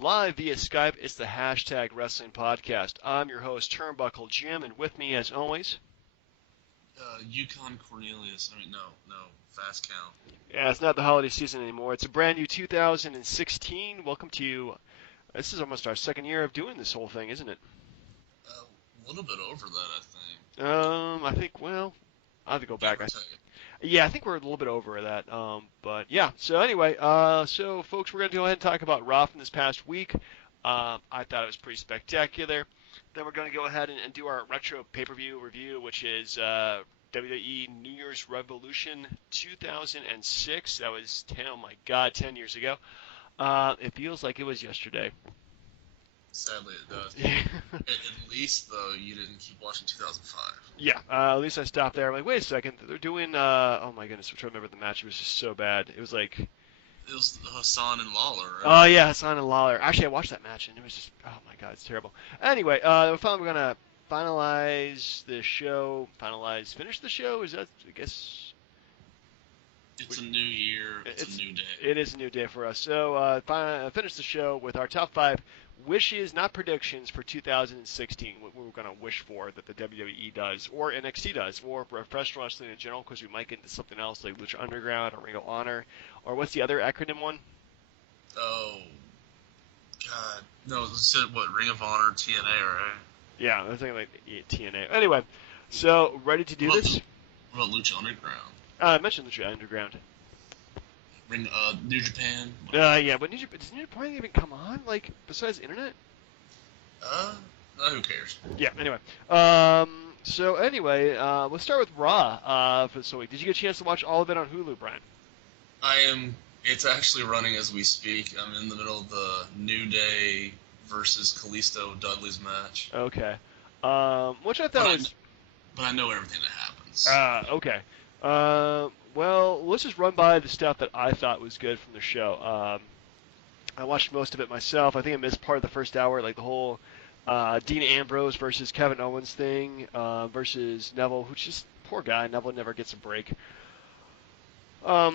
live via Skype. It's the Hashtag Wrestling Podcast. I'm your host, Turnbuckle Jim, and with me, as always, Yukon Cornelius. No, Fast Count. yeah, it's not the holiday season anymore. It's a brand new 2016. Welcome to you. This is almost our second year of doing this whole thing, isn't it? A little bit over that, I think. I think, well, I have to go Give back. or take. Yeah, I think we're a little bit over that. But yeah, so anyway, so folks, we're going to go ahead and talk about Raw from this past week. I thought it was pretty spectacular. Then we're going to go ahead and do our retro pay-per-view review, which is WWE New Year's Revolution 2006. That was 10, oh my God, 10 years ago. It feels like it was yesterday. Sadly, it does. At least, though, you didn't keep watching 2005. Yeah, at least I stopped there. I'm like, wait a second, they're doing. Oh my goodness, I'm trying to remember the match. It was just so bad. It was like. It was Hassan and Lawler, Oh right? yeah, Hassan and Lawler. Actually, I watched that match and it was just. Oh my God, it's terrible. Anyway, finally we're gonna finalize the show. Finish the show. Is that? I guess. It's a new year. It's a new day. It is a new day for us. So finish the show with our top 5 wishes, not predictions, for 2016. What we're going to wish for that the WWE does, or NXT does, or professional wrestling in general, because we might get into something else like Lucha Underground or Ring of Honor, or what's the other acronym one? Oh, God. No, it said, what, Ring of Honor, TNA, right? Yeah, I was thinking like TNA. Anyway, so ready to do this? What about Lucha Underground? I mentioned Lucha Underground. New Japan? Yeah, but does New Japan even come on, like, besides internet? Who cares? Yeah, anyway. So anyway, let's start with Raw for this week. Did you get a chance to watch all of it on Hulu, Brian? It's actually running as we speak. I'm in the middle of the New Day versus Kalisto Dudley's match. Okay. Which I thought was... But I know everything that happens. Okay. Well, let's just run by the stuff that I thought was good from the show. I watched most of it myself. I think I missed part of the first hour, like the whole Dean Ambrose versus Kevin Owens thing versus Neville, who's just poor guy. Neville never gets a break.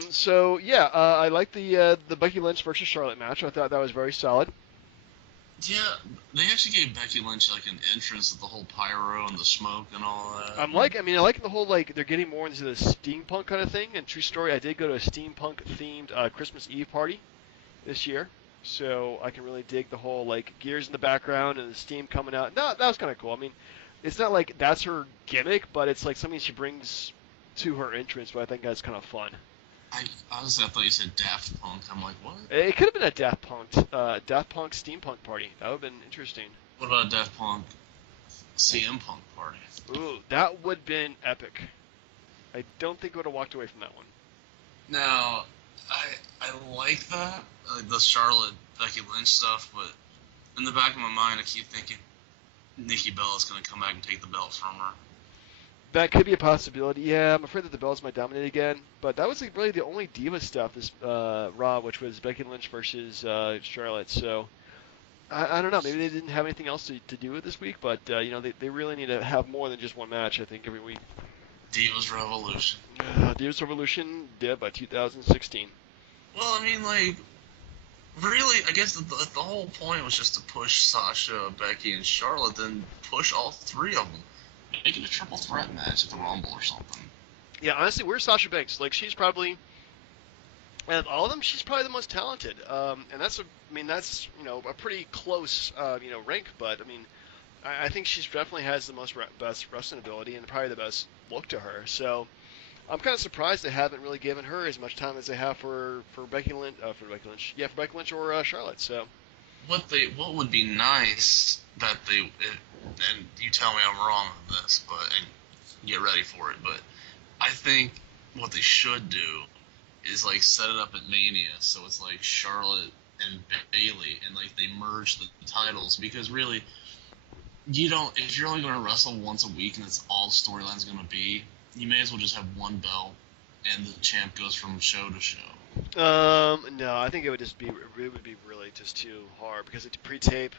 So yeah, I like the Becky Lynch versus Charlotte match. I thought that was very solid. Yeah, they actually gave Becky Lynch like an entrance with the whole pyro and the smoke and all that. I like the whole, like, they're getting more into the steampunk kind of thing. And true story, I did go to a steampunk themed Christmas Eve party this year, so I can really dig the whole, like, gears in the background and the steam coming out. No, that was kind of cool. I mean, it's not like that's her gimmick, but it's like something she brings to her entrance, but I think that's kind of fun. Honestly, I thought you said Daft Punk. I'm like, what? It could have been a Daft Punk steampunk party. That would have been interesting. What about a Daft Punk CM Punk party? Ooh, that would have been epic. I don't think I would have walked away from that one. Now, I like that, like the Charlotte Becky Lynch stuff, but in the back of my mind, I keep thinking Nikki Bella's going to come back and take the belt from her. That could be a possibility. Yeah, I'm afraid that the Bells might dominate again. But that was like really the only Diva stuff this Raw, which was Becky Lynch versus Charlotte. So I don't know. Maybe they didn't have anything else to do with this week. But they really need to have more than just one match, I think, every week. Divas Revolution. Divas Revolution dead by 2016. Well, I mean, like, really, I guess the whole point was just to push Sasha, Becky, and Charlotte, then push all 3 of them. Make it a triple threat match at the Rumble or something. Yeah, honestly, where's Sasha Banks? Like, she's probably, out of all of them, she's probably the most talented. And that's a pretty close, rank. But I mean, I think she definitely has the best wrestling ability and probably the best look to her. So I'm kind of surprised they haven't really given her as much time as they have for Becky Lynch. For Becky Lynch or Charlotte. So what would be nice that and you tell me I'm wrong on this, and get ready for it, but I think what they should do is like set it up at Mania, so it's like Charlotte and Bayley, and like they merge the titles, because really, if you're only going to wrestle once a week and that's all the storyline's going to be, you may as well just have one belt and the champ goes from show to show. No, I think it would be really just too hard because it's pre-tape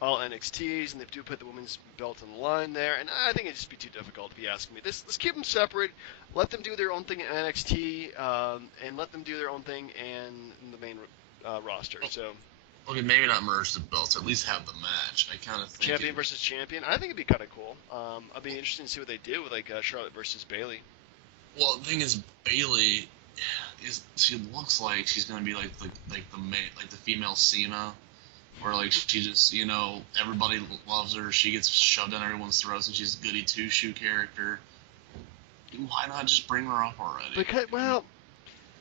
all NXTs, and they do put the women's belt on the line there, and I think it'd just be too difficult if you ask me. Let's keep them separate, let them do their own thing in NXT, and let them do their own thing in the main roster. So Okay, maybe not merge the belts, at least have the match. I kind of think Champion versus champion. I think it'd be kind of cool. I'd be interested to see what they do with like Charlotte versus Bailey. Well, the thing is, Bailey she looks like she's gonna be like the female Cena, where like she just everybody loves her. She gets shoved down everyone's throats, and she's a goody two shoe character. Why not just bring her up already? Because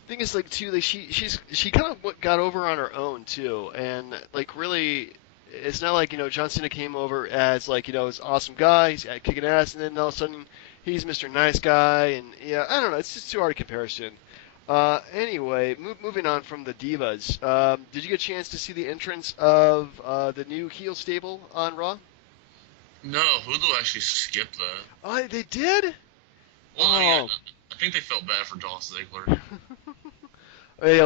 thing is like too, like she kind of got over on her own too, and like really. It's not like John Cena came over as like this awesome guy, he's kicking ass, and then all of a sudden he's Mr. Nice Guy, and yeah, I don't know, it's just too hard a comparison. Anyway, moving on from the Divas, did you get a chance to see the entrance of the new heel stable on Raw? No, Hulu actually skipped that. Oh, they did? Well, yeah, I think they felt bad for Dolph Ziggler.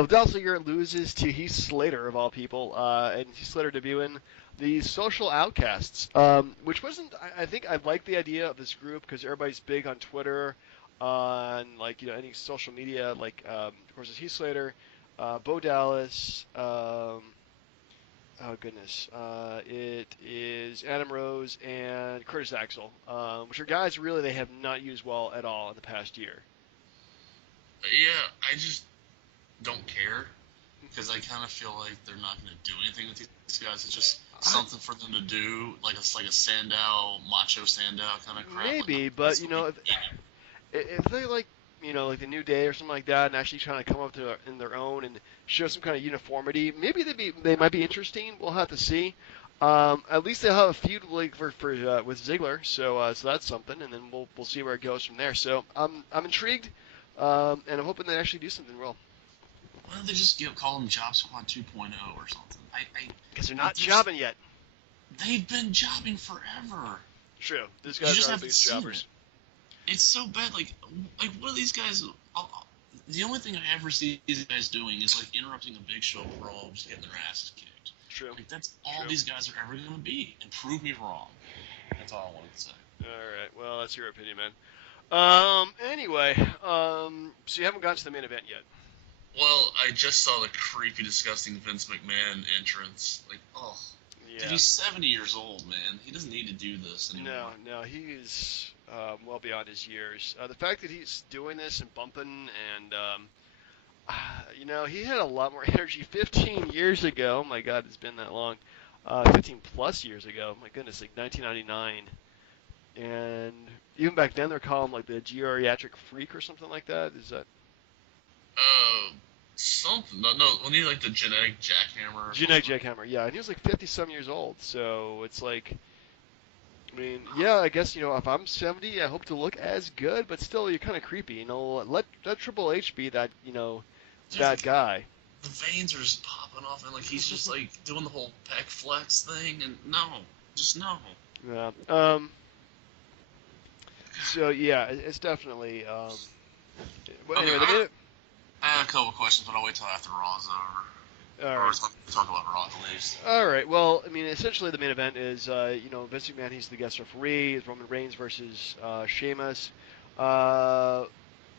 Dolph Ziggler loses to Heath Slater, of all people, and Heath Slater debuting the Social Outcasts, which wasn't. I think I like the idea of this group because everybody's big on Twitter, on like any social media. Like of course it's Heath Slater, Bo Dallas. Oh goodness, it is Adam Rose and Curtis Axel, which are guys really they have not used well at all in the past year. Yeah, I just don't care because I kind of feel like they're not going to do anything with these guys. It's just something for them to do, like a Sandow, Macho Sandow kind of crap. Maybe, but if they like like the New Day or something like that, and actually trying to come up to in their own and show some kind of uniformity, maybe they might be interesting. We'll have to see. At least they'll have a feud like for with Ziggler, so that's something, and then we'll see where it goes from there. So I'm intrigued, and I'm hoping they actually do something well. Why don't they just call them Job Squad 2.0 or something? Because they're not jobbing yet. They've been jobbing forever. True. These guys are the biggest jobbers. It's so bad. Like what are these guys? The only thing I ever see these guys doing is like interrupting a Big Show brawl, just getting their asses kicked. True. Like that's all these guys are ever going to be. And prove me wrong. That's all I wanted to say. All right. Well, that's your opinion, man. Anyway, so you haven't gotten to the main event yet. Well, I just saw the creepy, disgusting Vince McMahon entrance. Like, oh. Yeah. Dude, he's 70 years old, man. He doesn't need to do this anymore. No, he's well beyond his years. The fact that he's doing this and bumping and, he had a lot more energy 15 years ago. Oh, my God, it's been that long. 15 plus years ago. My goodness, like 1999. And even back then, they're calling him like the geriatric freak or something like that. Is that? Something. No, when he like the genetic jackhammer. Genetic jackhammer, yeah. And he was like 50-some years old, so it's like, I mean, yeah, I guess, if I'm 70, I hope to look as good, but still, you're kind of creepy, Let Triple H be that, that guy. The veins are just popping off, and like he's just like doing the whole pec flex thing, and no, just no. Yeah. So yeah, it's definitely. But anyway, I have a couple questions, but I'll wait till after Raw's over. All right. Or talk about Raw at least. All right. Well, I mean, essentially the main event is, Vince McMahon, he's the guest referee. It's Roman Reigns versus Sheamus. All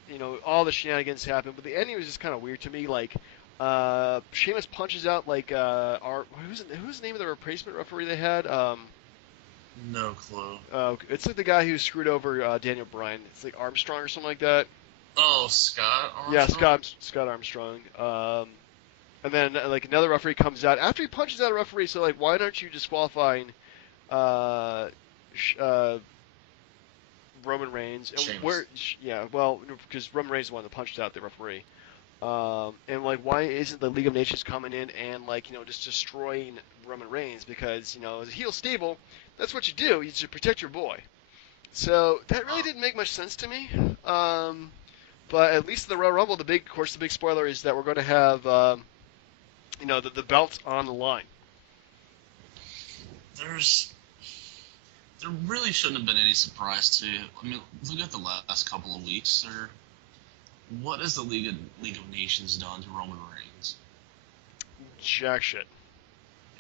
the shenanigans happen, but the ending was just kind of weird to me. Like, Sheamus punches out like who's the name of the replacement referee they had? No clue. It's like the guy who screwed over Daniel Bryan. It's like Armstrong or something like that. Oh, Scott Armstrong? Yeah, Scott Armstrong. And then like another referee comes out after he punches out a referee. So like, why aren't you disqualifying Roman Reigns? And because Roman Reigns is the one that punched out the referee. And like, why isn't the League of Nations coming in and like just destroying Roman Reigns? Because as a heel stable, that's what you do. You just protect your boy. So that really didn't make much sense to me. But at least the Royal Rumble, the big spoiler is that we're going to have, the belt on the line. There really shouldn't have been any surprise to you. I mean, look at the last couple of weeks, sir. What has the League of Nations done to Roman Reigns? Jack shit.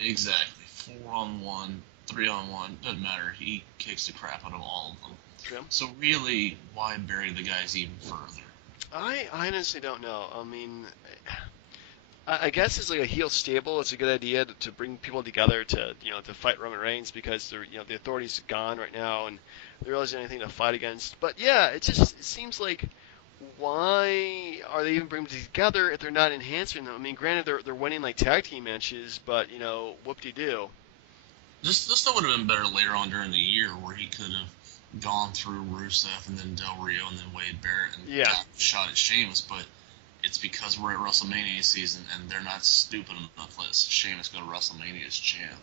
Exactly. 4-on-1, 3-on-1, doesn't matter. He kicks the crap out of all of them. True. So really, why bury the guys even further? I honestly don't know. I mean, I guess it's like a heel stable. It's a good idea to bring people together to to fight Roman Reigns because they're the authority's gone right now and there really isn't anything to fight against. But yeah, it seems like why are they even bringing them together if they're not enhancing them? I mean, granted they're winning like tag team matches, but whoop de doo. This stuff would have been better later on during the year, where he could have gone through Rusev and then Del Rio and then Wade Barrett and Yeah, got a shot at Sheamus. But it's because we're at WrestleMania season and they're not stupid enough to let Sheamus go to WrestleMania as champ.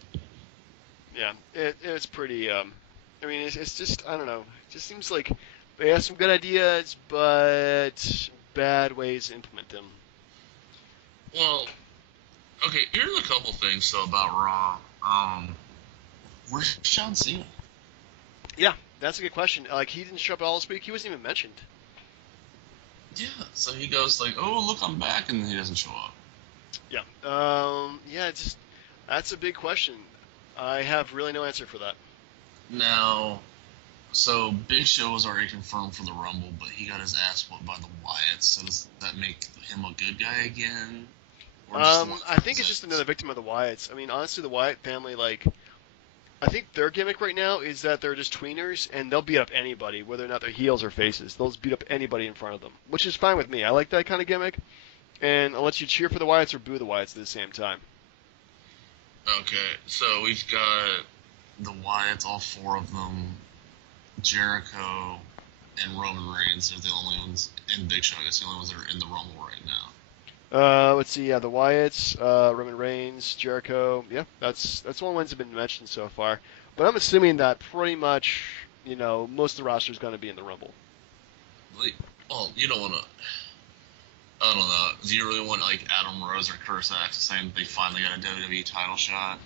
yeah, it's pretty. I mean, it's just I don't know. It just seems like they have some good ideas, but bad ways to implement them. Well, okay, here's a couple things about Raw. Where's John Cena? Yeah, that's a good question. Like he didn't show up at all this week. He wasn't even mentioned. Yeah, so he goes like, "Oh, look, I'm back," and then he doesn't show up. Yeah. Yeah. It's just that's a big question. I have really no answer for that. Now, so Big Show was already confirmed for the Rumble, but he got his ass whooped by the Wyatts. So does that make him a good guy again? Or just I think it's just another victim of the Wyatts. I mean, honestly, the Wyatt family, like, I think their gimmick right now is that they're just tweeners and they'll beat up anybody, whether or not they're heels or faces. They'll just beat up anybody in front of them, which is fine with me. I like that kind of gimmick, and I'll let you cheer for the Wyatts or boo the Wyatts at the same time. Okay, so we've got the Wyatts, all four of them, Jericho and Roman Reigns are the only ones, and Big Show, I guess, the only ones that are in the Rumble right now. Let's see. Yeah, the Wyatts, Roman Reigns, Jericho. Yeah, that's the only ones that have been mentioned so far. But I'm assuming that pretty much, most of the roster is going to be in the Rumble. Well, you don't want to. I don't know. Do you really want like Adam Rose or Curtis Axel saying they finally got a WWE title shot?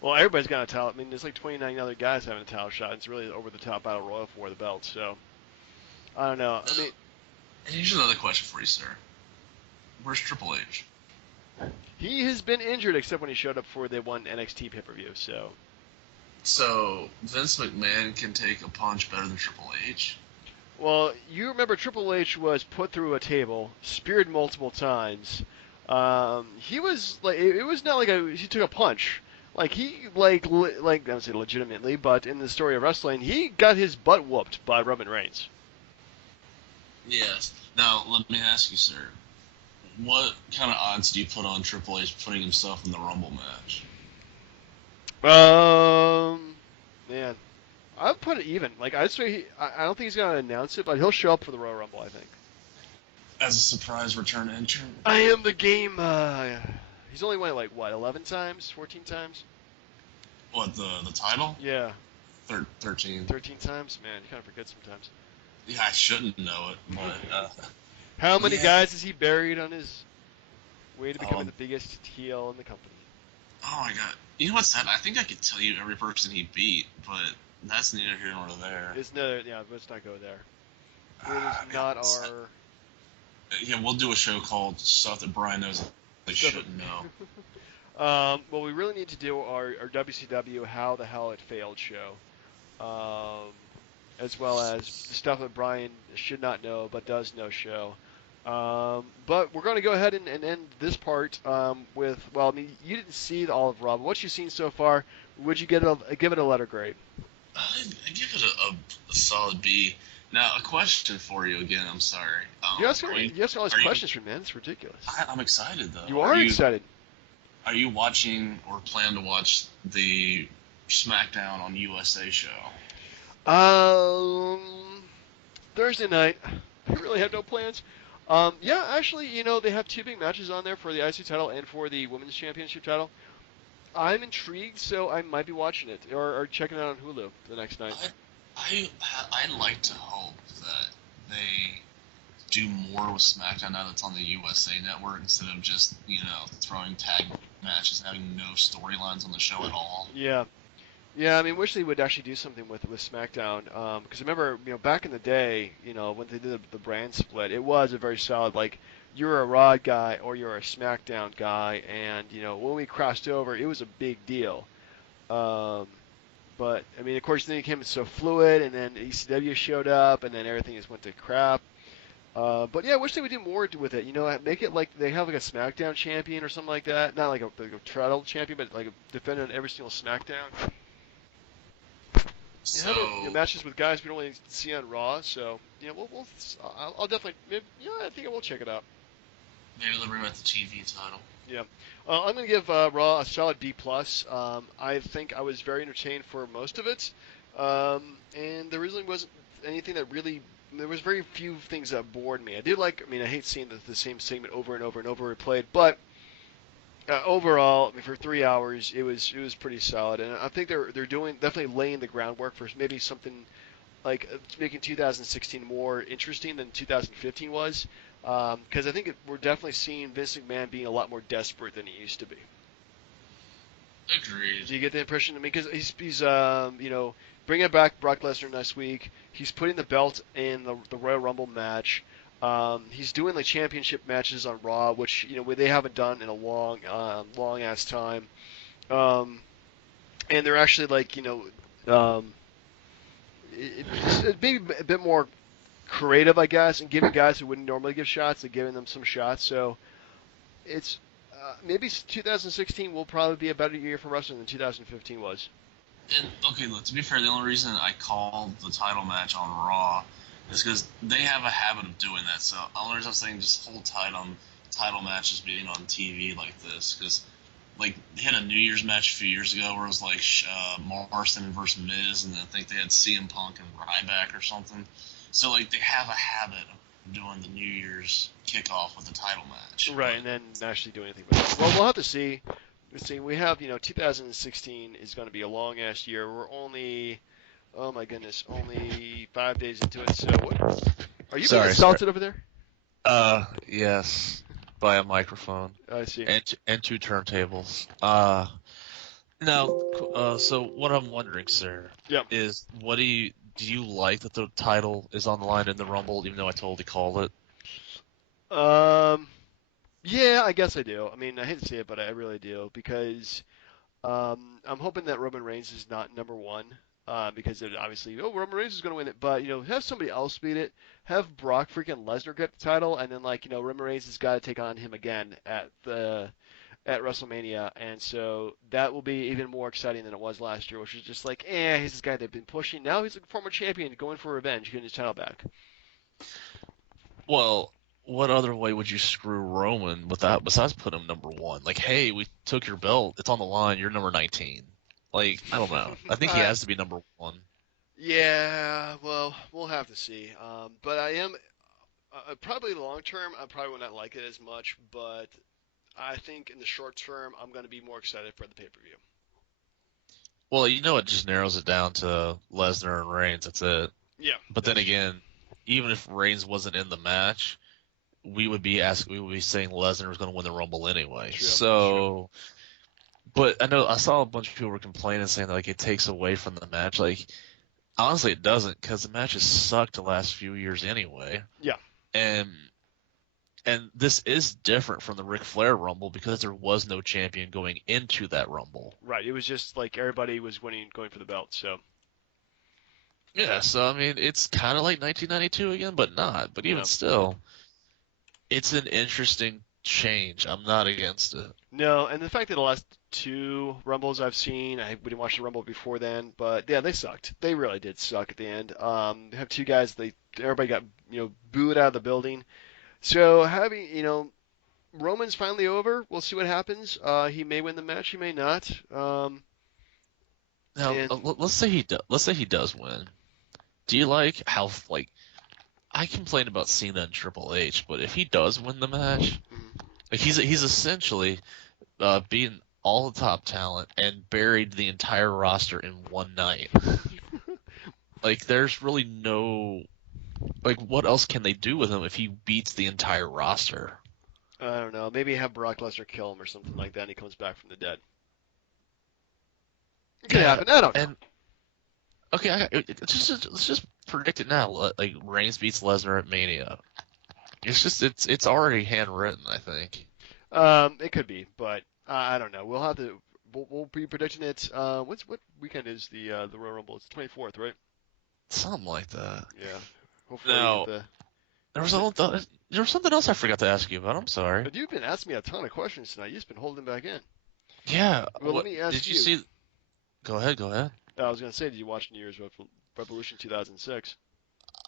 Well, everybody's got a title. I mean, there's like 29 other guys having a title shot. It's really over the top battle royal for the belt. So I don't know. I mean, And here's another question for you, sir. Where's Triple H? he has been injured except when he showed up for the one NXT pay-per-view. So Vince McMahon can take a punch better than Triple H? Well, you remember Triple H was put through a table, speared multiple times. He was like, it was not like he took a punch. Like he I would say legitimately, but in the story of wrestling, he got his butt whooped by Roman Reigns. Yes. Now let me ask you, sir. What kind of odds do you put on Triple H putting himself in the Rumble match? Man, I'd put it even. Like I'd say, I don't think he's gonna announce it, but he'll show up for the Royal Rumble. I think. As a surprise return entrant? I am the game. He's only won it like what, 11 times, 14 times? What, the title? Yeah, 13. 13 times. Man, you kind of forget sometimes. Yeah, I shouldn't know it, but How many yeah. guys has he buried on his way to becoming the biggest heel in the company? Oh my god. You know what's sad? I think I could tell you every person he beat, but that's neither here nor there. Yeah, let's not go there. It is not our. Yeah, we'll do a show called Stuff That Brian Knows They Shouldn't Know. Well, we really need to do our WCW How the Hell It Failed show. As well as the stuff that Brian should not know but does know show. But we're going to go ahead and end this part with, well, I mean, you didn't see all of Raw, but what you've seen so far, would you give it a letter grade? I give it a solid B. Now, a question for you again. I'm sorry. You ask all these questions from man. It's ridiculous. I'm excited though. You are excited. Are you watching or plan to watch the SmackDown on USA show? Thursday night. I really have no plans. Yeah, actually, they have two big matches on there for the IC title and for the Women's Championship title. I'm intrigued, so I might be watching it or checking it out on Hulu the next night. I'd like to hope that they do more with SmackDown now that's on the USA Network instead of just, throwing tag matches and having no storylines on the show at all. Yeah. Yeah, I mean, wish they would actually do something with SmackDown. Because remember, back in the day, when they did the brand split, it was a very solid, like, you're a Raw guy or you're a SmackDown guy. And, when we crossed over, it was a big deal. But, I mean, of course, then it became so fluid, and then ECW showed up, and then everything just went to crap. But yeah, I wish they would do more with it. Make it like they have like a SmackDown champion or something like that. Not like a title champion, but like a defender on every single SmackDown. You have So matches with guys we don't really see on Raw. So I'll definitely, yeah, I think I will check it out. maybe they'll bring back the TV title. Yeah, I'm gonna give Raw a solid B plus. I think I was very entertained for most of it, and there really wasn't anything that really. There was very few things that bored me. I mean, I hate seeing the same segment over and over and over replayed, but overall, I mean, for 3 hours, it was pretty solid, and I think they're doing definitely laying the groundwork for maybe something like making 2016 more interesting than 2015 was, because I think we're definitely seeing Vince McMahon being a lot more desperate than he used to be. Agreed. Do you get the impression? I mean, because he's bringing back Brock Lesnar next week. He's putting the belt in the Royal Rumble match. He's doing like championship matches on Raw, which they haven't done in a long ass time. Um, and they're actually like maybe a bit more creative, I guess, and giving guys who wouldn't normally give shots, and giving them some shots. So it's maybe 2016 will probably be a better year for wrestling than 2015 was. And okay, look, to be fair, the only reason I called the title match on Raw is because they have a habit of doing that. So the only reason I'm saying just hold tight on title matches being on TV like this, because like they had a New Year's match a few years ago where it was like Morrison versus Miz, and I think they had CM Punk and Ryback or something. So like they have a habit of doing the New Year's kickoff with the title match. Right, and then actually do anything with it. Well, we'll have to see. Let's see. We have 2016 is going to be a long ass year. We're only, oh my goodness, only 5 days into it. So what? Are you being Sorry, assaulted over there? Yes, by a microphone I see. and two turntables. Now, so what I'm wondering, sir, Yeah. is do you like that the title is on the line in the Rumble, even though I totally called it? Yeah, I guess I do. I mean, I hate to say it, but I really do because I'm hoping that Roman Reigns is not number one. Because obviously, Roman Reigns is going to win it, but have somebody else beat it. Have Brock freaking Lesnar get the title, and then Roman Reigns has got to take on him again at WrestleMania, and so that will be even more exciting than it was last year, which was just like, he's this guy they've been pushing. Now he's a former champion going for revenge, getting his title back. Well, what other way would you screw Roman besides put him number one? Like, hey, we took your belt, it's on the line, you're number 19. Like, I don't know. I think he has to be number one. Yeah, well, we'll have to see. But I am probably long term. I probably will not like it as much, but I think in the short term, I'm going to be more excited for the pay per view. Well, it just narrows it down to Lesnar and Reigns. That's it. Yeah. But then again, even if Reigns wasn't in the match, we would be saying Lesnar was going to win the Rumble anyway. True, so, but I saw a bunch of people were complaining, saying that like it takes away from the match. Like, honestly, it doesn't, because the matches sucked the last few years anyway. Yeah. And this is different from the Ric Flair Rumble because there was no champion going into that Rumble. Right. It was just like everybody was going for the belt. So. Yeah. So I mean, it's kind of like 1992 again, but not. But even still, it's an interesting change. I'm not against it. No, and the fact that the last two Rumbles I've seen, we didn't watch the Rumble before then, but yeah, they sucked. They really did suck at the end. They have two guys. Everybody got booed out of the building. So having Roman's finally over. We'll see what happens. He may win the match. He may not. Now, let's say he does. Let's say he does win. Do you like how I complain about Cena and Triple H, but if he does win the match, like he's essentially beaten all the top talent and buried the entire roster in one night. Like, there's really no. Like, what else can they do with him if he beats the entire roster? I don't know. Maybe have Brock Lesnar kill him or something like that, and he comes back from the dead. It could happen. I don't know. Okay, let's just predict it now. Like, Reigns beats Lesnar at Mania. It's already handwritten, I think. It could be, but I don't know. We'll have to. We'll be predicting it. What weekend is the Royal Rumble? It's the 24th, right? Something like that. Yeah. Hopefully. Now, there was something else I forgot to ask you about. I'm sorry. But you've been asking me a ton of questions tonight. You've just been holding back in. Yeah. Well, let What me ask did you you. see? Go ahead. Go ahead. I was going to say, did you watch New Year's Revolution 2006?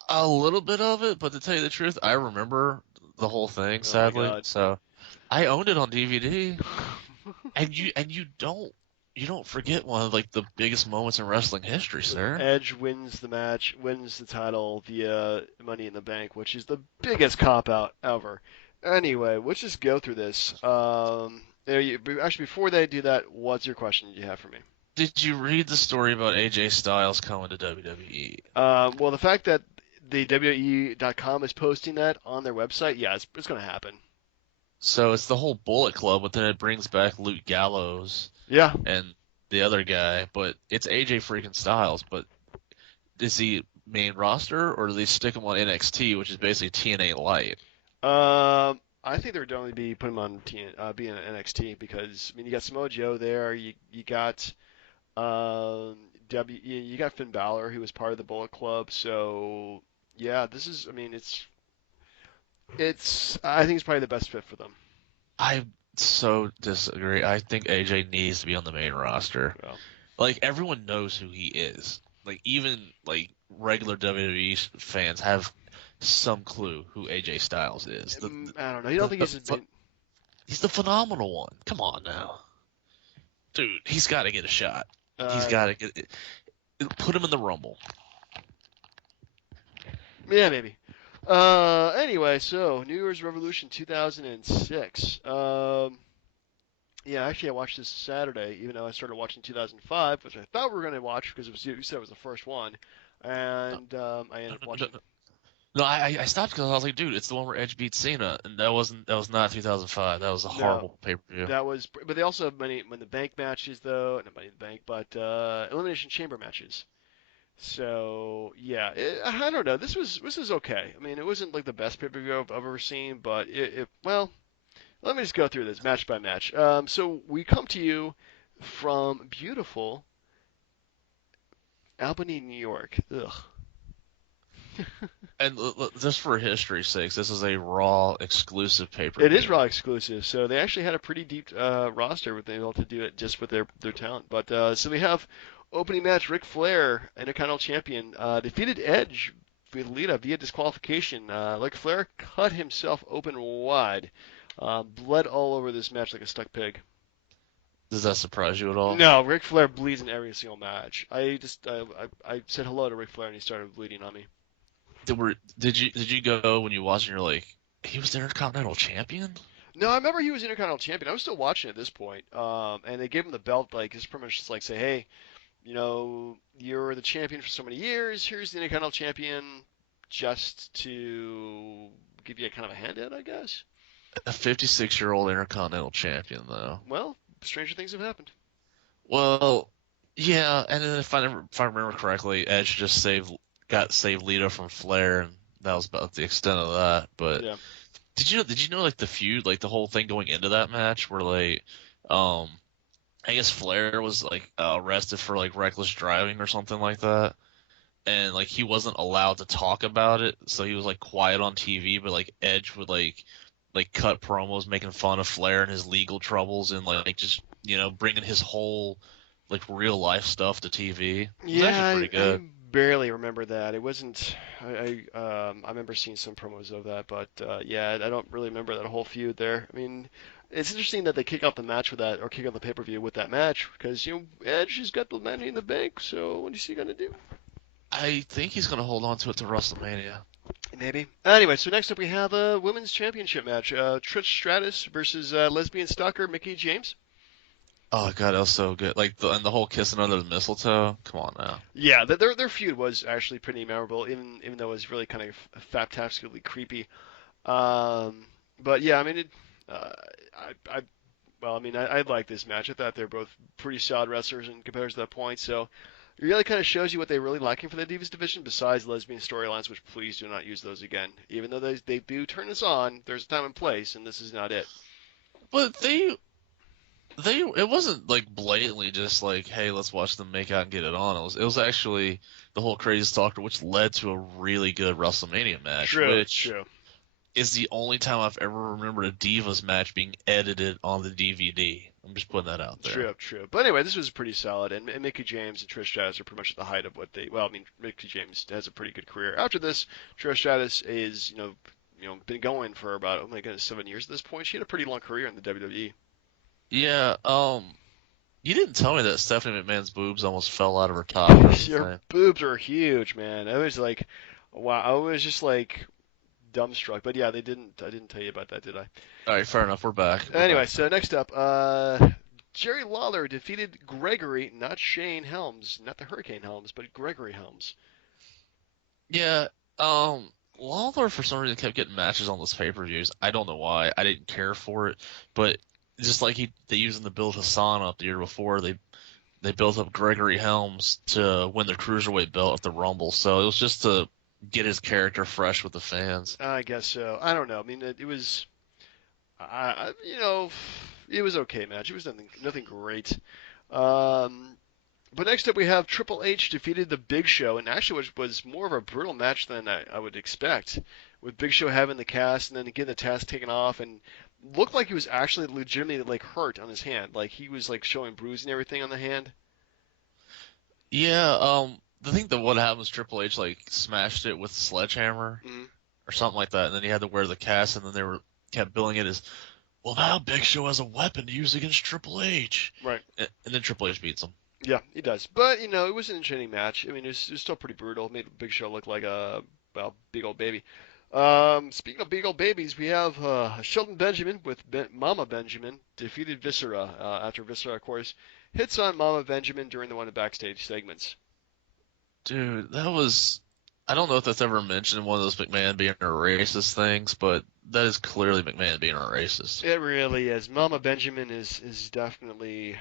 A little bit of it, but to tell you the truth, I remember the whole thing, Oh my sadly. God. So I owned it on DVD, and you don't forget one of like the biggest moments in wrestling history, sir. Edge wins the match, wins the title via Money in the Bank, which is the biggest cop out ever. Anyway, let's just go through this. Actually, before they do that, what's your question you have for me? Did you read the story about AJ Styles coming to WWE? Well, the fact that the WWE.com is posting that on their website, yeah, it's going to happen. So it's the whole Bullet Club, but then it brings back Luke Gallows Yeah. and the other guy, but it's AJ freaking Styles. But is he main roster, or do they stick him on NXT, which is basically TNA Light? I think they're going to be putting him on being an NXT because I mean you got Samoa Joe there, you got you got Finn Balor who was part of the Bullet Club, so yeah, this is I mean it's I think it's probably the best fit for them. I so disagree. I think AJ needs to be on the main roster. Well, Like everyone knows who he is. Like even like regular WWE fans have some clue who AJ Styles is. I don't know. You don't think He's the phenomenal one. Come on now, dude. He's got to get a shot. He's uh, got to get it. Put him in the Rumble. yeah, maybe. Anyway, so New Year's Revolution 2006. Yeah, actually, I watched this Saturday, even though I started watching 2005, which I thought we were going to watch because you said it was the first one, and I ended up watching. No, I stopped because I was like, dude, it's the one where Edge beat Cena, and that was not 2005. That was a horrible pay per view. That was, but they also have Money in the Bank matches though, not Money in the Bank, but Elimination Chamber matches. So yeah, I don't know. This was okay. I mean, it wasn't like the best pay per view I've ever seen, but well, let me just go through this match by match. So we come to you from beautiful Albany, New York. Ugh. And just for history's sakes, this is a Raw exclusive pay per view. It is Raw exclusive, so they actually had a pretty deep roster with able to do it just with their talent. But so we have opening match: Ric Flair, Intercontinental Champion, defeated Edge with Lita via disqualification. Ric Flair cut himself open wide, bled all over this match like a stuck pig. Does that surprise you at all? No, Ric Flair bleeds in every single match. I said hello to Ric Flair and he started bleeding on me. Did you go when you watched and you're like, he was the Intercontinental Champion? No, I remember he was Intercontinental Champion. I was still watching at this point. And they gave him the belt, like, it's pretty much just like, say, hey, you know, you're the champion for so many years. Here's the Intercontinental Champion just to give you a kind of a handout, I guess. A 56-year-old Intercontinental Champion, though. Well, stranger things have happened. Well, yeah, and then if I remember correctly, Edge just saved Lita from Flair, and that was about the extent of that. But Yeah. did you know like the feud, like the whole thing going into that match, where like, I guess Flair was like arrested for like reckless driving or something like that, and like he wasn't allowed to talk about it, so he was like quiet on TV, but like Edge would like cut promos making fun of Flair and his legal troubles and like just bringing his whole like real life stuff to TV. It was actually pretty good. I barely remember that. It wasn't. I remember seeing some promos of that, but yeah, I don't really remember that whole feud there. I mean, it's interesting that they kick off the match with that, or kick off the pay-per-view with that match, because Edge has got the Money in the Bank. So what is he gonna do? I think he's gonna hold on to it to WrestleMania. Maybe. Anyway, so next up we have a women's championship match: Trish Stratus versus lesbian stalker Mickie James. Oh god, that was so good. Like the whole kissing under the mistletoe. Come on now. Yeah, their feud was actually pretty memorable, even though it was really kind of fantastically creepy. But yeah, I mean, I like this match. I thought they're both pretty solid wrestlers in comparison to that point. So it really kind of shows you what they're really lacking for the Divas division, besides lesbian storylines, which please do not use those again. Even though they do turn us on, there's a time and place, and this is not it. But it wasn't like blatantly just like, hey, let's watch them make out and get it on. It was actually the whole crazy stalker, which led to a really good WrestleMania match. True, which true. is the only time I've ever remembered a Divas match being edited on the DVD. I'm just putting that out there. True. But anyway, this was pretty solid, and Mickie James and Trish Stratus are pretty much at the height of what they. Well, I mean, Mickie James has a pretty good career. After this, Trish Stratus is been going for about, oh my goodness, 7 years at this point. She had a pretty long career in the WWE. Yeah. You didn't tell me that Stephanie McMahon's boobs almost fell out of her top. Or Her boobs are huge, man. I was like, wow. I was just like dumbstruck. But yeah, I didn't tell you about that, did I? All right, fair enough. We're back. Anyway, so next up, Jerry Lawler defeated Gregory, not Shane Helms, not the Hurricane Helms, but Gregory Helms. Yeah. Lawler for some reason kept getting matches on those pay-per-views. I don't know why. I didn't care for it, but just like they used in the build Hassan up the year before, they built up Gregory Helms to win the Cruiserweight belt at the Rumble. So it was just to get his character fresh with the fans. I guess so. I don't know. I mean, it was, it was okay match. It was nothing great. But next up we have Triple H defeated the Big Show, and actually was more of a brutal match than I would expect, with Big Show having the cast and then getting the cast taken off, and looked like he was actually legitimately like hurt on his hand, like he was like showing bruising and everything on the hand. Yeah, I think that what happened was Triple H like smashed it with a sledgehammer or something like that, and then he had to wear the cast, and then they kept billing it as, well, now Big Show has a weapon to use against Triple H. Right. And then Triple H beats him. Yeah, he does. But it was an entertaining match. I mean, it was still pretty brutal. It made Big Show look like a big old baby. Speaking of big old babies, we have Shelton Benjamin with Mama Benjamin defeated Viscera after Viscera, of course, hits on Mama Benjamin during one of the backstage segments. Dude, that was... I don't know if that's ever mentioned in one of those McMahon being a racist things, but that is clearly McMahon being a racist. It really is. Mama Benjamin is definitely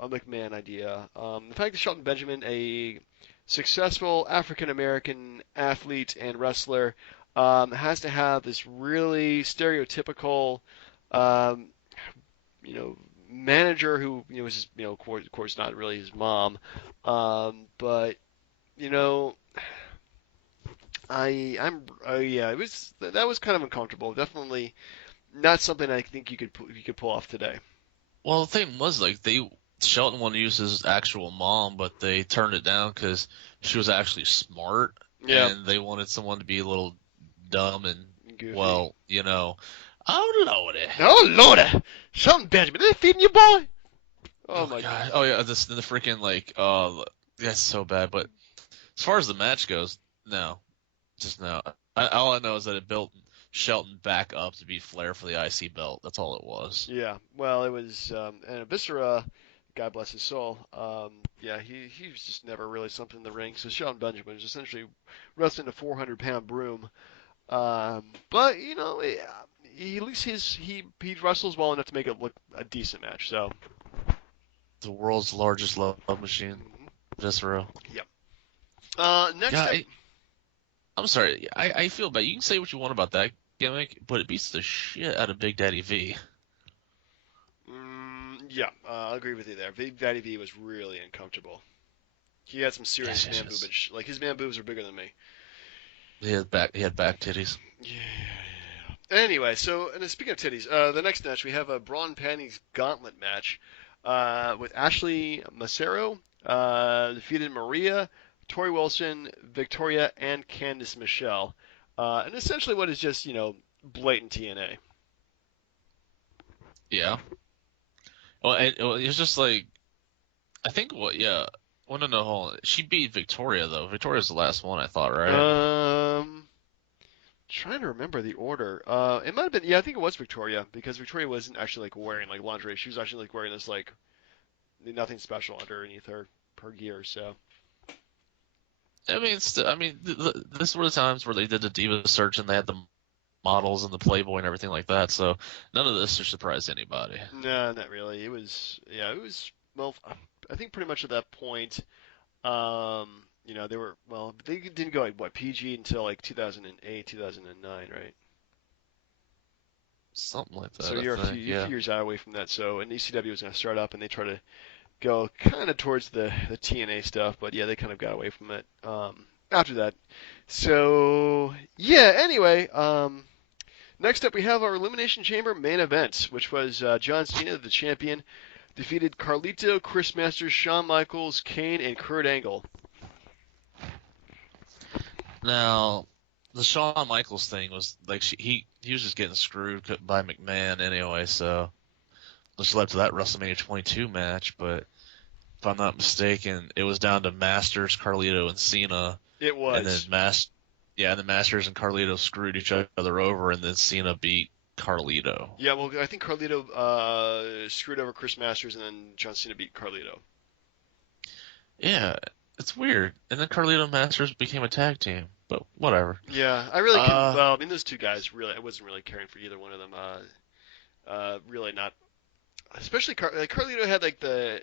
a McMahon idea. The fact that Shelton Benjamin, a successful African-American athlete and wrestler, has to have this really stereotypical, manager who, is, of course not really his mom, but, that was kind of uncomfortable. Definitely not something I think you could pull off today. Well, the thing was, like, Shelton wanted to use his actual mom, but they turned it down because she was actually smart, and they wanted someone to be a little dumb and goofy. Well, oh lordy, oh lordy, Shelton Benjamin, they feeding you, boy? Oh my god. Oh yeah, the freaking that's so bad. But as far as the match goes, no, just no. All I know is that it built Shelton back up to beat Flair for the IC belt. That's all it was. Yeah, well, it was, and Viscera, God bless his soul. He was just never really something in the ring. So Shelton Benjamin was essentially wrestling a 400-pound broom. But at least he wrestles well enough to make it look a decent match. So the world's largest love machine, Viscera. Yep. Next up, I'm sorry. I feel bad. You can say what you want about that gimmick, but it beats the shit out of Big Daddy V. Yeah, I'll agree with you there. Big Daddy V was really uncomfortable. He had some serious man boobage. Like, his man boobs are bigger than me. He had back titties. Yeah. Anyway, so, and speaking of titties, the next match, we have a Braun Panties Gauntlet match with Ashley Massaro, defeated Maria, Tori Wilson, Victoria, and Candice Michelle. And essentially what is just, blatant TNA. Yeah. Well, it's just like, I think Well, no, hold on. She beat Victoria, though. Victoria's the last one, I thought, right? Trying to remember the order. It might have been, I think it was Victoria, because Victoria wasn't actually, like, wearing, like, lingerie. She was actually, like, wearing this, like, nothing special underneath her gear, so. I mean, this were the times where they did the Diva search and they had the models and the Playboy and everything like that, so none of this should surprise anybody. No, not really. It was, well, I think pretty much at that point, they didn't go, like, PG until, like, 2008, 2009, right? Something like that. So you're a few years out away from that, so, and ECW was going to start up, and they try to go kind of towards the TNA stuff, but yeah, they kind of got away from it after that. So, yeah, anyway, Next up, we have our Elimination Chamber main event, which was John Cena, the champion, defeated Carlito, Chris Masters, Shawn Michaels, Kane, and Kurt Angle. Now, the Shawn Michaels thing was like he was just getting screwed by McMahon anyway, so which led to that WrestleMania 22 match. But if I'm not mistaken, it was down to Masters, Carlito, and Cena. It was. And then the Masters and Carlito screwed each other over, and then Cena beat Carlito. Yeah, well, I think Carlito screwed over Chris Masters, and then John Cena beat Carlito. Yeah, it's weird. And then Carlito and Masters became a tag team, but whatever. Yeah, I really couldn't. Well, I mean, those two guys really. I wasn't really caring for either one of them. Really not. Especially Carlito had like the.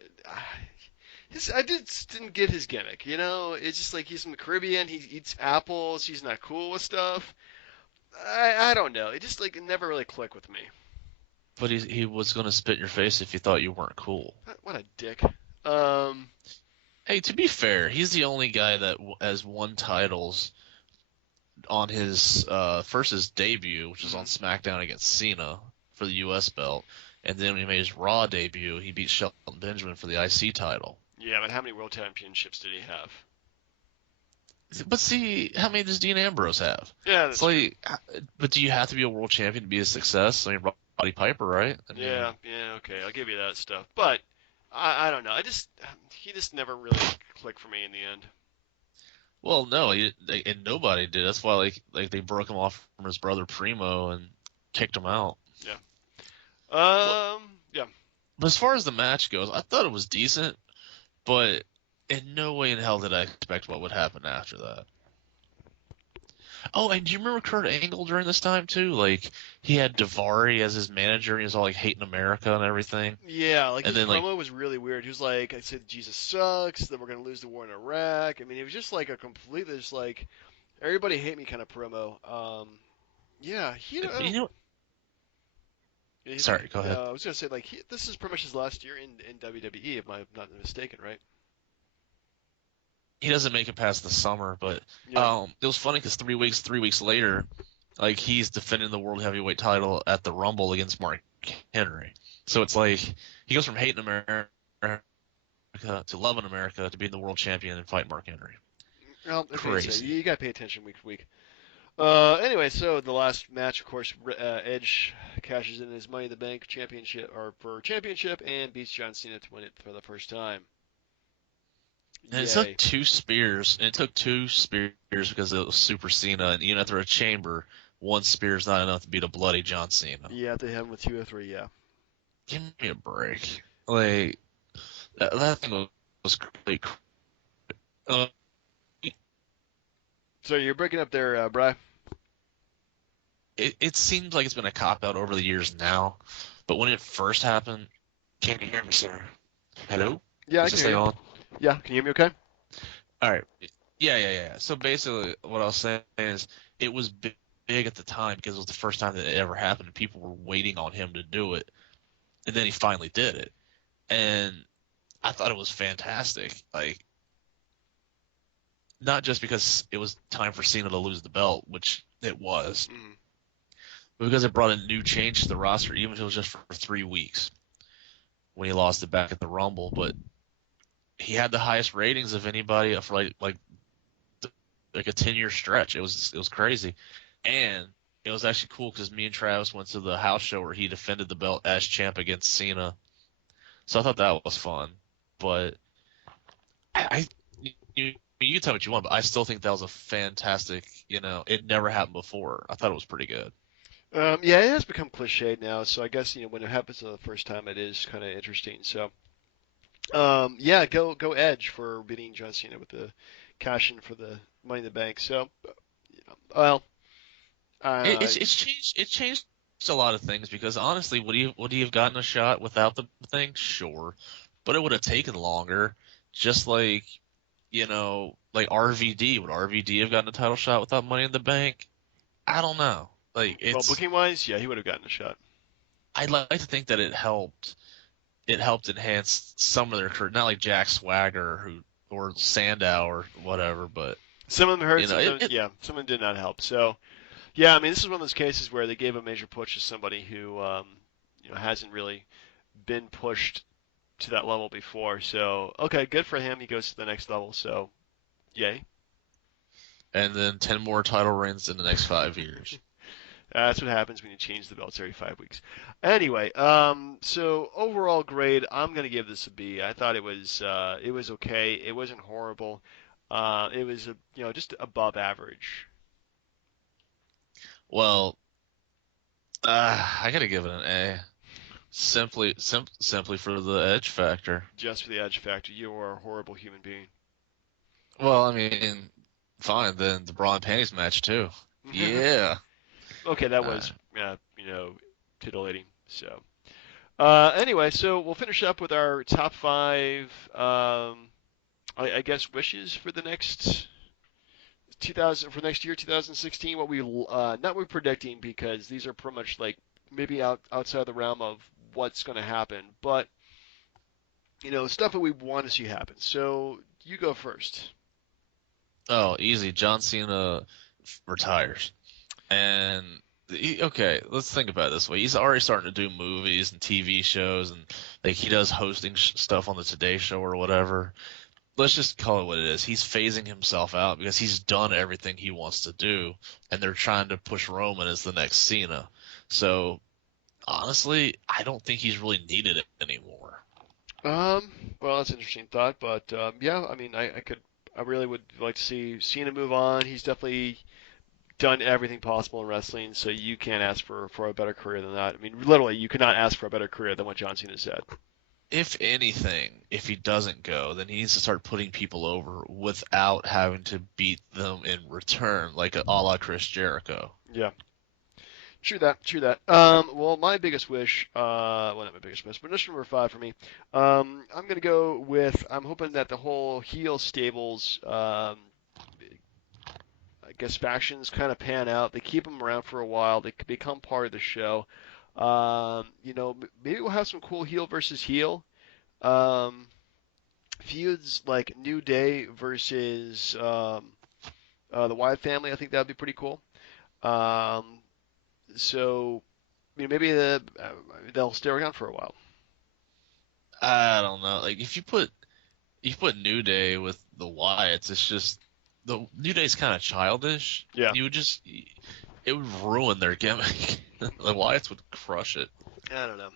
I just didn't get his gimmick. You know, it's just like he's from the Caribbean. He eats apples. He's not cool with stuff. I don't know. It just like it never really clicked with me. But he was gonna spit in your face if you thought you weren't cool. What a dick. Hey, to be fair, he's the only guy that has won titles on his first his debut, which was on SmackDown against Cena for the U.S. belt, and then when he made his Raw debut, he beat Shelton Benjamin for the IC title. Yeah, but how many world championships did he have? But see, how many does Dean Ambrose have? Yeah, it's like, but do you have to be a world champion to be a success? I mean, Roddy Piper, right? I mean, yeah, okay, I'll give you that stuff. But I don't know. He just never really clicked for me in the end. Well, no, and nobody did. That's why like they broke him off from his brother Primo and kicked him out. Yeah. Yeah. But as far as the match goes, I thought it was decent, but in no way in hell did I expect what would happen after that. Oh, and do you remember Kurt Angle during this time too? Like he had Daivari as his manager, and he was all like hating America and everything. Yeah, like and his then, promo was really weird. He was like, "I said Jesus sucks. Then we're gonna lose the war in Iraq." I mean, it was just like a completely just like everybody hate me kind of promo. Yeah, You know. Sorry, go ahead. I was gonna say like this is pretty much his last year in WWE, if I'm not mistaken, right? He doesn't make it past the summer, but Yeah. it was funny because 3 weeks later, like he's defending the world heavyweight title at the Rumble against Mark Henry. So it's like he goes from hating America to loving America to being the world champion and fight Mark Henry. Well, Crazy. You gotta pay attention week to week. Anyway, so the last match, of course, Edge cashes in his Money in the Bank championship and beats John Cena to win it for the first time. And it took two spears, because it was Super Cena, and even after a chamber, one spear is not enough to beat a bloody John Cena. Yeah, they have him with 2 or 3, yeah. Give me a break. Like, that thing was great. So you're breaking up there, Bri. It seems like it's been a cop-out over the years now, but when it first happened, can you hear me, sir? Hello? Yeah, I Is can this hear thing you. on? Yeah, can you hear me okay? All right. Yeah. So basically, what I was saying is it was big at the time because it was the first time that it ever happened, and people were waiting on him to do it, and then he finally did it, and I thought it was fantastic. Like, not just because it was time for Cena to lose the belt, which it was, but because it brought a new change to the roster, even if it was just for 3 weeks when he lost it back at the Rumble, but he had the highest ratings of anybody for like a 10-year stretch. It was crazy, and it was actually cool because me and Travis went to the house show where he defended the belt as champ against Cena. So I thought that was fun, but you can tell me what you want, but I still think that was a fantastic. It never happened before. I thought it was pretty good. Yeah, it has become cliched now, so I guess when it happens for the first time, it is kind of interesting. So. Yeah, go Edge for beating John Cena with the cash in for the Money in the Bank. So, well, it's changed a lot of things because honestly, would he have gotten a shot without the thing? Sure, but it would have taken longer. Just like like RVD. Would RVD have gotten a title shot without Money in the Bank? I don't know. Like booking wise, yeah, he would have gotten a shot. I'd like to think that it helped. It helped enhance some of their career, not like Jack Swagger or Sandow or whatever, but some of them hurt. some of them did not help. So, Yeah, I mean, this is one of those cases where they gave a major push to somebody who, hasn't really been pushed to that level before. So, okay, good for him. He goes to the next level. So, yay. And then 10 more title reigns in the next 5 years. That's what happens when you change the belts every 5 weeks. Anyway, so overall grade, I'm gonna give this a B. I thought it was okay. It wasn't horrible. It was just above average. Well, I gotta give it an A. Simply for the edge factor. Just for the edge factor, you are a horrible human being. Well, I mean, fine, then the bra and panties match too. Yeah. Okay, that Uh, was titillating. So anyway, so we'll finish up with our top five. I guess wishes for the next 2000 for next year 2016. What we not we're predicting because these are pretty much like maybe outside the realm of what's going to happen, but stuff that we want to see happen. So you go first. oh, easy. John Cena retires. And okay, let's think about it this way. He's already starting to do movies and TV shows, and like he does hosting stuff on the Today Show or whatever. Let's just call it what it is. He's phasing himself out because he's done everything he wants to do, and they're trying to push Roman as the next Cena. So honestly, I don't think he's really needed it anymore. Well, that's an interesting thought, but yeah, I mean, I really would like to see Cena move on. He's definitely done everything possible in wrestling, so you can't ask for a better career than that. I mean, literally, you cannot ask for a better career than what John Cena's had. If anything, if he doesn't go, then he needs to start putting people over without having to beat them in return, like a la Chris Jericho. Yeah, true that, true that. Well, my biggest wish, well, not my biggest wish, but wish number five for me. I'm gonna go with. I'm hoping that the whole heel stables, I guess factions kind of pan out. They keep them around for a while. They could become part of the show. Maybe we'll have some cool heel versus heel um, feuds like New Day versus the Wyatt family. I think that'd be pretty cool. Um, so maybe they'll stay around for a while. I don't know. Like if you put New Day with the Wyatts, it's just the New Day's kind of childish. Yeah, You would just it would ruin their gimmick. The Wyatts would crush it. I don't know.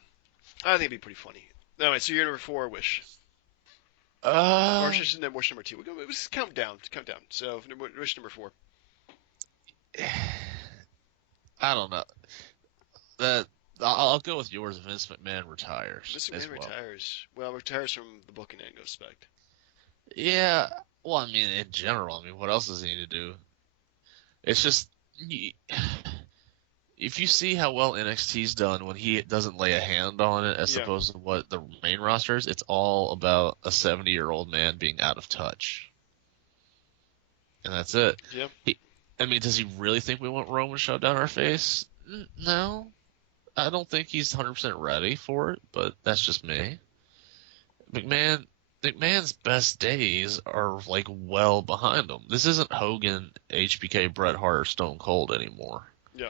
I think it'd be pretty funny. Anyway, so you're number four, wish. Or Uh, just wish number two. We'll just count down. Count down. So wish number four. I don't know. That I'll go with yours. Vince McMahon retires Mr. as Man well. retires. Well, retires from the booking end aspect. Yeah. Well, I mean, in general, I mean, what else does he need to do? It's just if you see how well NXT's done when he doesn't lay a hand on it, as Yeah. opposed to what the main roster is, it's all about a 70-year-old man being out of touch, and that's it. Yeah. I mean, does he really think we want Roman shoved down our face? No, I don't think he's 100% ready for it, but that's just me. McMahon's best days are like well behind him. This isn't Hogan, HBK, Bret Hart, or Stone Cold anymore. Yeah.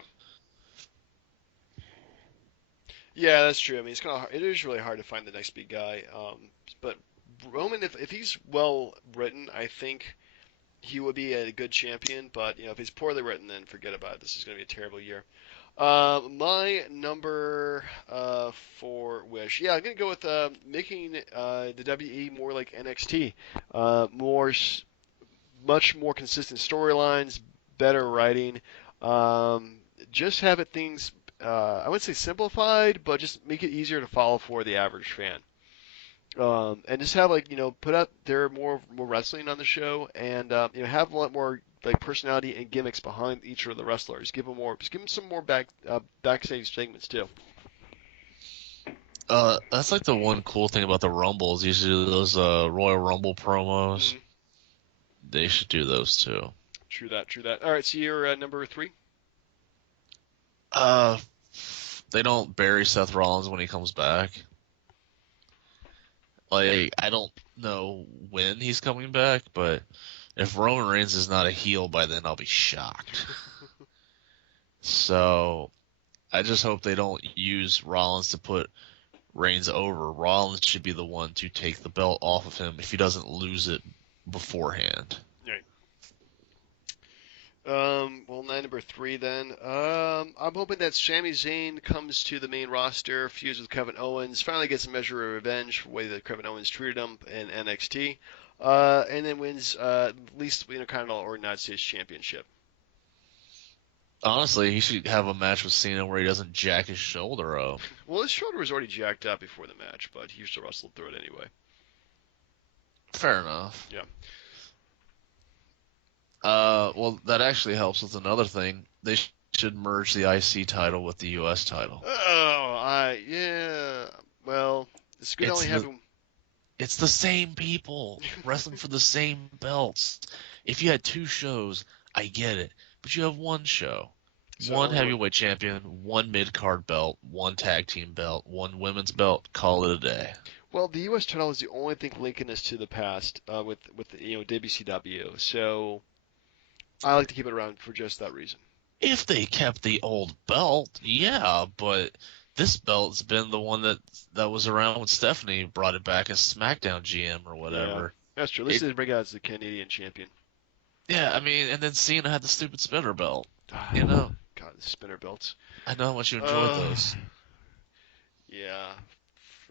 Yeah, that's true. I mean, it is really hard to find the next big guy. But Roman, if he's well written, I think he would be a good champion. But if he's poorly written, then forget about it. This is going to be a terrible year. My number four wish. Yeah, I'm going to go with making the WE more like NXT. Much more consistent storylines, better writing. Just have it things. I wouldn't say simplified, but just make it easier to follow for the average fan. And just have put out there more wrestling on the show, and have a lot more like personality and gimmicks behind each of the wrestlers. Just give them some more backstage segments too. That's like the one cool thing about the Rumbles. Usually those Royal Rumble promos. Mhm. They should do those too. True that. True that. All right, so you're number three. Uh, they don't bury Seth Rollins when he comes back. Like, I don't know when he's coming back, but if Roman Reigns is not a heel by then, I'll be shocked. So I just hope they don't use Rollins to put Reigns over. Rollins should be the one to take the belt off of him if he doesn't lose it beforehand. Right. Well, my number three then. I'm hoping that Sami Zayn comes to the main roster, feuds with Kevin Owens, finally gets a measure of revenge for the way that Kevin Owens treated him in NXT, and then wins at least the Intercontinental or United States Championship. Honestly, he should have a match with Cena where he doesn't jack his shoulder up. Well, his shoulder was already jacked up before the match, but he still wrestled through it anyway. Fair enough. Yeah. Well, that actually helps with another thing. They should merge the IC title with the US title. Yeah. Well, this could It's only the, happen. it's the same people wrestling for the same belts. If you had two shows, I get it. But you have one show. So One only heavyweight champion, one mid-card belt, one tag team belt, one women's belt. Call it a day. Well, the U.S. title is the only thing linking us to the past with WCW. So I like to keep it around for just that reason. If they kept the old belt, yeah, but this belt's been the one that was around when Stephanie brought it back as SmackDown GM or Yeah, whatever. that's true. At least they bring out as the Canadian champion. Yeah, I mean, and then Cena had the stupid spinner belt. You know, God, the spinner belts. I know how much you enjoyed Uh, those. yeah,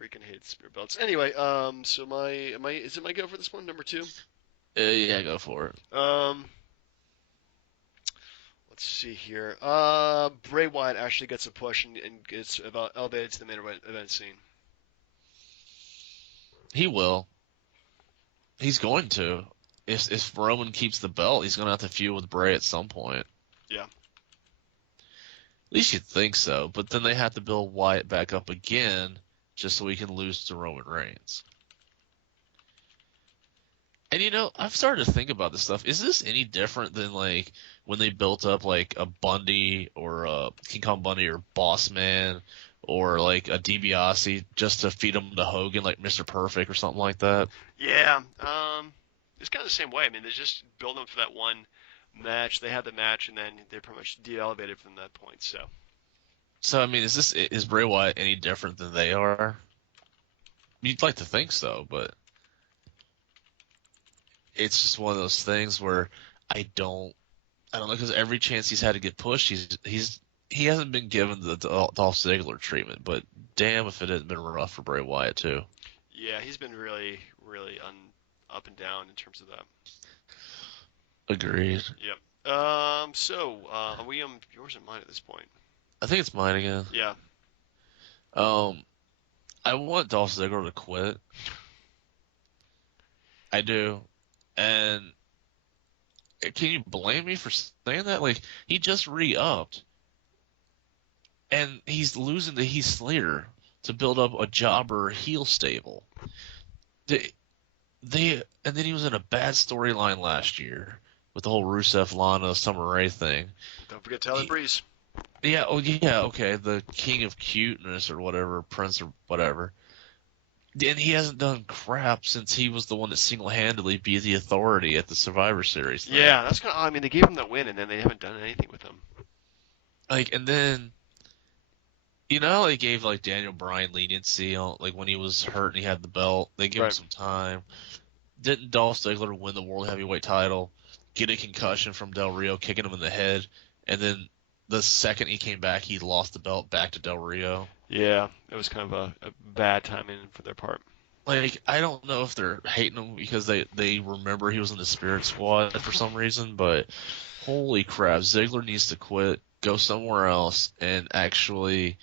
freaking hate spinner belts. Anyway, so is it my go for this one, number two? Yeah, go for it. Let's see here. Bray Wyatt actually gets a push and gets about elevated to the main event scene. He will. He's going to. If Roman keeps the belt, he's going to have to feud with Bray at some point. Yeah. At least you'd think so. But then they have to build Wyatt back up again just so he can lose to Roman Reigns. And I've started to think about this stuff. Is this any different than like when they built up like a Bundy or a King Kong Bundy or Boss Man or like a DiBiase just to feed him to Hogan like Mr. Perfect or something like that? Yeah. It's kind of the same way. I mean, they just build them for that one match. They had the match, and then they're pretty much de-elevated from that point. So. So I mean, is Bray Wyatt any different than they are? You'd like to think so, but it's just one of those things where I don't know, because every chance he's had to get pushed, he hasn't been given the Dolph Ziggler treatment. But damn, if it hadn't been rough for Bray Wyatt too. Yeah, he's been really, really up and down in terms of that. Agreed. Yep. So, are we yours and mine at this point? I think it's mine again. Yeah. I want Dolph Ziggler to quit. I do, and can you blame me for saying that? Like, he just re-upped, and he's losing to Heath Slater to build up a jobber heel stable. And then he was in a bad storyline last year with the whole Rusev Lana Summer Rae thing. Don't forget Tyler Breeze. Yeah, oh yeah, okay, the king of cuteness or whatever, prince or whatever. And he hasn't done crap since he was the one that single-handedly beat the Authority at the Survivor Series thing. Yeah, that's kind of. I mean, they gave him that win, and then they haven't done anything with him. Like, and then, how they gave like Daniel Bryan leniency on like when he was hurt and he had the belt. They gave him some time. Didn't Dolph Ziggler win the World Heavyweight title, get a concussion from Del Rio kicking him in the head, and then the second he came back, he lost the belt back to Del Rio? Yeah, it was kind of a bad timing for their part. Like, I don't know if they're hating him because they remember he was in the Spirit Squad for some reason, but holy crap, Ziggler needs to quit, go somewhere else, and actually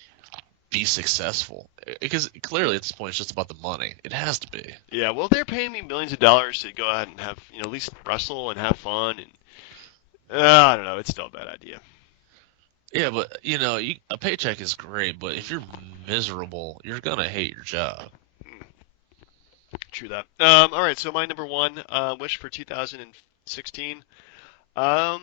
be successful. Because clearly at this point it's just about the money. It has to be. Yeah, well, they're paying me millions of dollars to go out and have, at least wrestle and have fun, and I don't know, it's still a bad idea. Yeah, but a paycheck is great, but if you're miserable, you're gonna hate your job. True that. All right, so my number one wish for 2016, at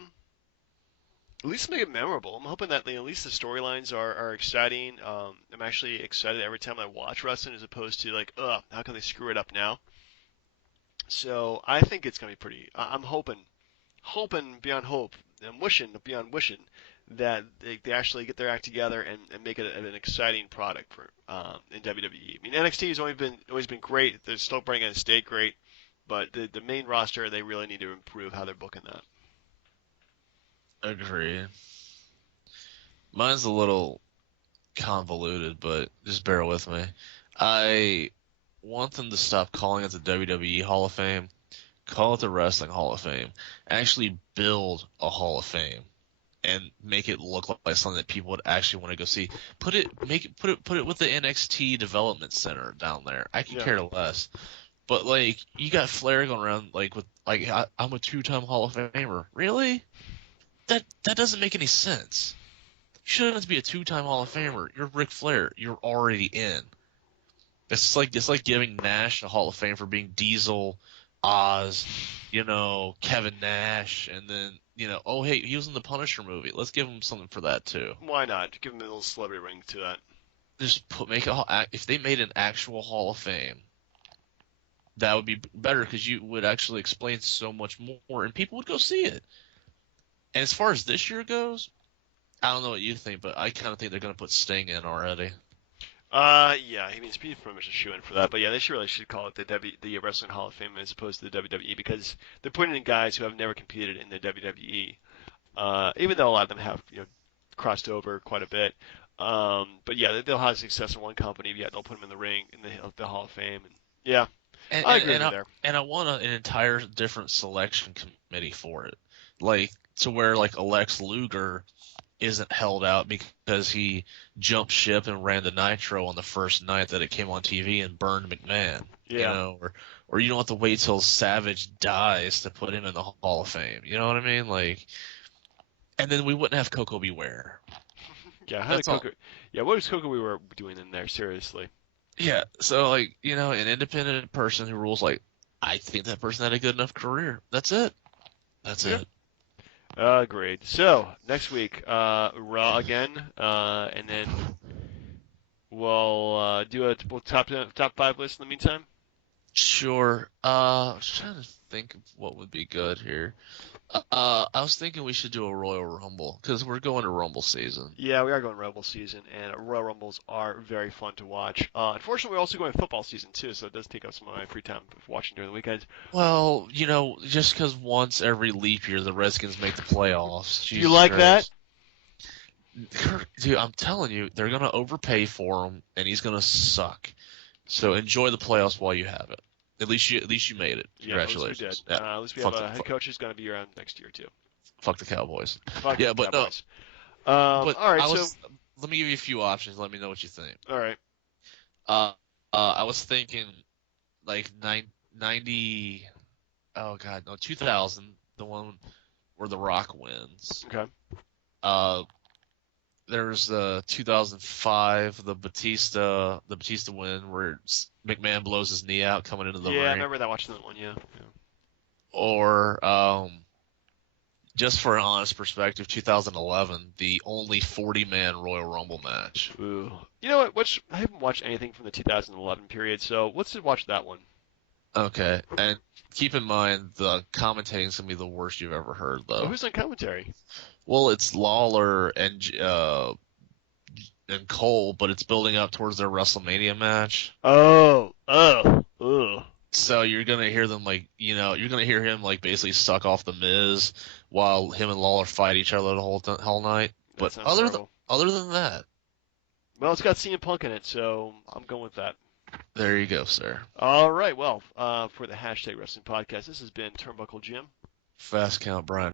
least make it memorable. I'm hoping that at least the storylines are exciting. I'm actually excited every time I watch wrestling, as opposed to like, how can they screw it up now? So I think it's gonna be pretty. I'm hoping beyond hope. I'm wishing beyond wishing that they actually get their act together and make it an exciting product for in WWE. I mean, NXT has always been great. They're still bringing it, stay great, but the main roster, they really need to improve how they're booking that. Agree. Mine's a little convoluted, but just bear with me. I want them to stop calling it the WWE Hall of Fame, call it the Wrestling Hall of Fame, actually build a Hall of Fame, and make it look like something that people would actually want to go see. Put it with the NXT Development Center down there. I can care less. But like, you got Flair going around like with like I'm a 2-time Hall of Famer. Really? That doesn't make any sense. You shouldn't be a 2-time Hall of Famer. You're Ric Flair. You're already in. It's like giving Nash a Hall of Fame for being Diesel, Oz, Kevin Nash, and then oh hey, he was in the Punisher movie. Let's give him something for that too. Why not? Give him a little celebrity ring to that. Just if they made an actual Hall of Fame, that would be better because you would actually explain so much more, and people would go see it. And as far as this year goes, I don't know what you think, but I kind of think they're going to put Sting in already. Yeah, I mean, it's pretty much a shoe-in for that. But yeah, they should call it the Wrestling Hall of Fame as opposed to the WWE because they're putting in guys who have never competed in the WWE. Even though a lot of them have crossed over quite a bit. But yeah, they'll have success in one company. Yeah, they'll put them in the ring in the Hall of Fame. And yeah, I agree with you there. And I want an entire different selection committee for it, like to where like Lex Luger isn't held out because he jumped ship and ran the Nitro on the first night that it came on TV and burned McMahon. Yeah. Or you don't have to wait till Savage dies to put him in the Hall of Fame. You know what I mean? Like, and then we wouldn't have Coco Beware. Yeah, what is Coco Beware doing in there? Seriously. Yeah, so like an independent person who rules like, I think that person had a good enough career. That's it. That's it. Agreed. So next week, Raw again, and then we'll do a top 5 list in the meantime. Sure. I was trying to think of what would be good here. I was thinking we should do a Royal Rumble because we're going to Rumble season. Yeah, we are going Rumble season, and Royal Rumbles are very fun to watch. Unfortunately, we're also going football season too, so it does take up some of my free time watching during the weekends. Well, just because once every leap year the Redskins make the playoffs. Do you like that? Dude, I'm telling you, they're going to overpay for him, and he's going to suck. So enjoy the playoffs while you have it. At least you made it. Congratulations. Yeah, at least we have a head coach who's going to be around next year too. Fuck the Cowboys. Fuck the Cowboys. No. All right, let me give you a few options. Let me know what you think. All right. I was thinking like 90. Oh God, no, 2000. The one where The Rock wins. Okay. There's 2005, the Batista win where McMahon blows his knee out coming into the ring. Yeah, I remember watching that one. Yeah. Or just for an honest perspective, 2011, the only 40-man Royal Rumble match. Ooh. You know what? I haven't watched anything from the 2011 period, so let's just watch that one. Okay, and keep in mind the commentating's gonna be the worst you've ever heard, though. Oh, who's on commentary? Well, it's Lawler and Cole, but it's building up towards their WrestleMania match. Oh. So you're gonna hear them you're gonna hear him basically suck off the Miz while him and Lawler fight each other the whole night. But other than that, well, it's got CM Punk in it, so I'm going with that. There you go, sir. All right, well, for the Hashtag Wrestling Podcast, this has been Turnbuckle Jim. Fast Count Brian.